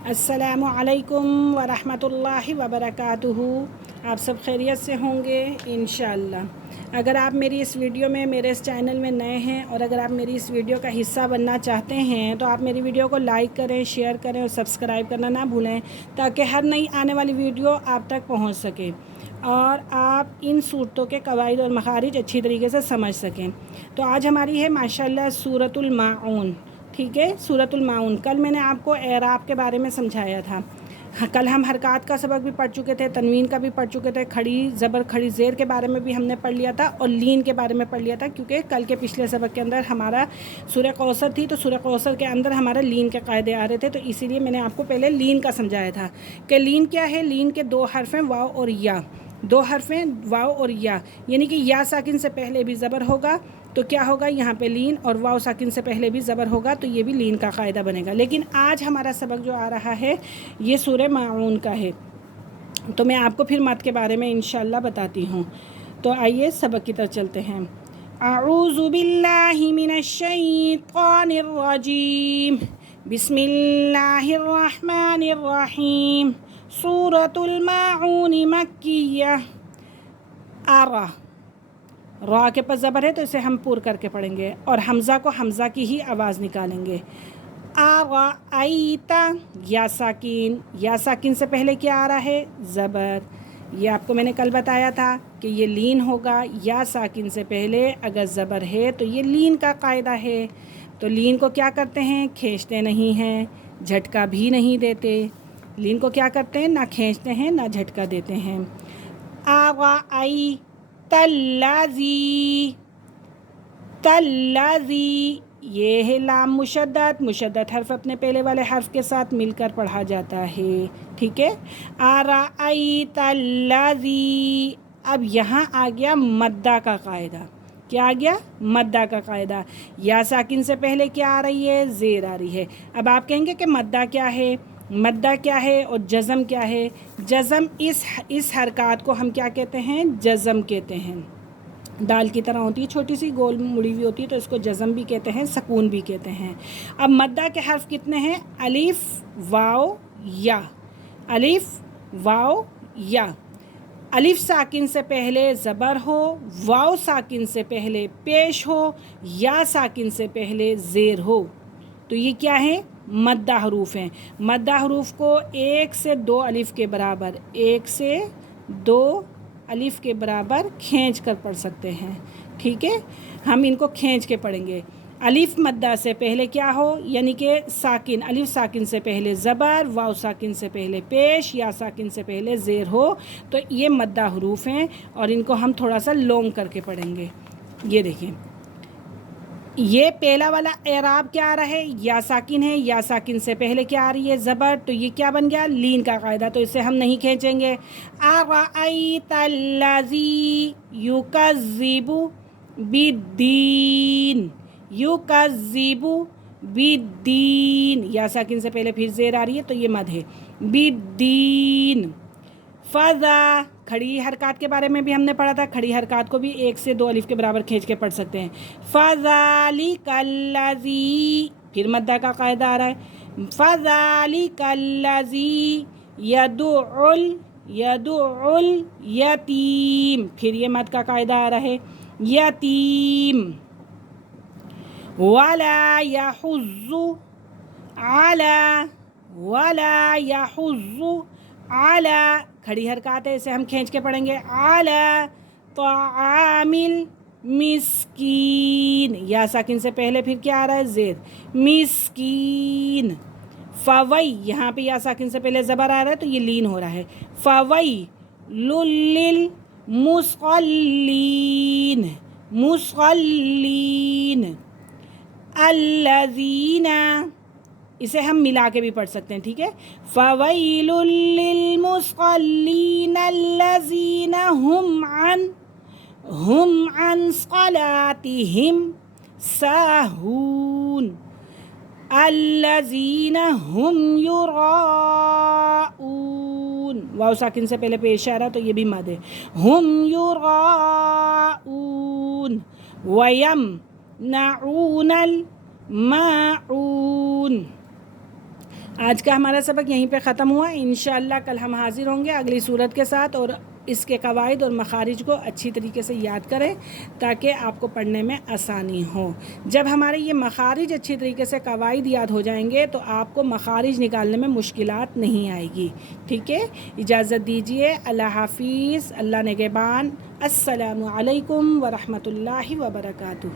अस्सलामु अलैकुम वरहमतुल्लाहि वबरकातुहू। आप सब खैरियत से होंगे इंशाअल्लाह। अगर आप मेरी इस वीडियो में मेरे इस चैनल में नए हैं और अगर आप मेरी इस वीडियो का हिस्सा बनना चाहते हैं तो आप मेरी वीडियो को लाइक करें, शेयर करें और सब्सक्राइब करना ना भूलें ताकि हर नई आने वाली वीडियो आप तक पहुंच सके और आप इन सूरतों के कवाइद और मखारिज अच्छी तरीके से समझ सकें। तो आज हमारी है माशाअल्लाह सूरतुल माऊन। ठीक है, सूरतुल माऊन। कल मैंने आपको एराब के बारे में समझाया था। कल हम हरकत का सबक भी पढ़ चुके थे, तनवीन का भी पढ़ चुके थे, खड़ी ज़बर खड़ी ज़ेर के बारे में भी हमने पढ़ लिया था और लीन के बारे में पढ़ लिया था, क्योंकि कल के पिछले सबक के अंदर हमारा सूरह कौसर थी तो सूरह कौसर के अंदर हमारा लीन के कायदे आ रहे थे। तो इसीलिए मैंने आपको पहले लीन का समझाया था कि लीन क्या है। लीन के दो हर्फ हैं, वाव और या। दो हर्फ हैं, वाव और या, यानी कि या साकिन से पहले भी ज़बर होगा तो क्या होगा यहाँ पे लीन, और वाव साकिन से पहले भी ज़बर होगा तो ये भी लीन का कायदा बनेगा। लेकिन आज हमारा सबक जो आ रहा है ये सूरह माऊन का है, तो मैं आपको फिर मत के बारे में इंशाअल्लाह बताती हूँ। तो आइए सबक की तरफ चलते हैं। अऊज़ु बिल्लाहि मिनश शैतानिर रजीम, बिस्मिल्लाहिर रहमानिर रहीम। सूरतुल माऊन मक्किया। आरा, रा के पास ज़बर है तो इसे हम पूर करके पढ़ेंगे और हमज़ा को हमज़ा की ही आवाज़ निकालेंगे। आरा आईता, या साकिन, या साकिन से पहले क्या आ रहा है? ज़बर। ये आपको मैंने कल बताया था कि ये लीन होगा। या साकिन से पहले अगर ज़बर है तो ये लीन का कायदा है। तो लीन को क्या करते हैं? खींचते नहीं हैं, झटका भी नहीं देते। लीन को क्या करते हैं? ना खींचते हैं ना झटका देते हैं। आरा आई तल्लाज़ी, तल्लाज़ी, ये है लाम मुशद्दद। मुशद्दद हर्फ अपने पहले वाले हर्फ के साथ मिलकर पढ़ा जाता है। ठीक है, आरा आई तल्लाज़ी। अब यहाँ आ गया मद्दा का कायदा। क्या आ गया? मद्दा का कायदा। या साकिन से पहले क्या आ रही है? ज़ेर आ रही है। अब आप कहेंगे कि मद्दा क्या है, मद्दा क्या है और जज़म क्या है? जज़म इस हरकत को हम क्या कहते हैं? जज़म कहते हैं। दाल की तरह होती है, छोटी सी गोल मुड़ी हुई होती है, तो इसको जज़म भी कहते हैं, सकून भी कहते हैं। अब मद्दा के हर्फ कितने हैं? अलिफ वाव या, अलिफ वाव या। अलिफ साकिन से पहले ज़बर हो, वाव साकिन से पहले पेश हो, या साकिन से पहले ज़ेर हो, तो ये क्या है? मद्दा हरूफ हैं। मद्दा हरूफ को एक से दो अलिफ के बराबर, एक से दो अलिफ के बराबर खींच कर पढ़ सकते हैं। ठीक है, हम इनको खींच के पढ़ेंगे। अलिफ मद्दा से पहले क्या हो, यानी कि साकिन, अलिफ साकिन से पहले ज़बर, वाव साकिन से पहले पेश, या साकिन से पहले ज़ेर हो, तो ये मद्दा हरूफ हैं और इनको हम थोड़ा सा लॉन्ग करके पढ़ेंगे। ये देखें, ये पहला वाला एराब क्या आ रहा है? या साकिन है, या साकिन से पहले क्या आ रही है? ज़बर, तो ये क्या बन गया? लीन का कायदा, तो इसे हम नहीं खींचेंगे। अराअयतल्लज़ी युकज़्ज़िबु बिद्दीन, युकज़्ज़िबु बिद्दीन, या साकिन से पहले फिर ज़ेर आ रही है तो ये मद है। बिद्दीन। फ़ज़ा, खड़ी हरकत के बारे में भी हमने पढ़ा था। खड़ी हरकत को भी एक से दो अलिफ के बराबर खींच के पढ़ सकते हैं। फ़ज़ालिकल्लज़ी, फिर मद्दा का कायदा आ रहा है। फ़ज़ालिकल्लज़ी यदुउल, यदुउल यतीम, फिर ये मद का कायदा आ रहा है। यतीम। वला यहुज़्ज़ु अला, वला यहुज़्ज़ु आला, खड़ी हरकत है, इसे हम खींच के पढ़ेंगे। आला तामिल मिस्कीन, या साकिन से पहले फिर क्या आ रहा है? ज़ेर। मिस्कीन। फ़वई, यहाँ पे या साकिन से पहले ज़बर आ रहा है तो ये लीन हो रहा है। फ़वई लुल्लिल मुस्क़ल्लीन, मुस्क़ल्लीन। अल्लज़ीना, इसे हम मिला के भी पढ़ सकते हैं। ठीक है, फ़वैलुल लिलमुस्क़ल्लीन अल्लज़ीना हुम अन सलातिहिम साहून, अल्लज़ीना हुम युराऊन, वाव साकिन से पहले पेश आ रहा तो ये भी मद है। हुम युराऊन। वयम नाऊनल माऊन। آج کا ہمارا سبق یہیں پہ ختم ہوا. انشاءاللہ کل ہم حاضر ہوں گے اگلی صورت کے ساتھ، اور اس کے قواعد اور مخارج کو اچھی طریقے سے یاد کریں تاکہ آپ کو پڑھنے میں آسانی ہو. جب ہمارے یہ مخارج اچھی طریقے سے قواعد یاد ہو جائیں گے تو آپ کو مخارج نکالنے میں مشکلات نہیں آئے گی. ٹھیک ہے، اجازت دیجیے. اللہ حافظ، اللہ نگہبان. السلام علیکم ورحمۃ اللہ وبرکاتہ.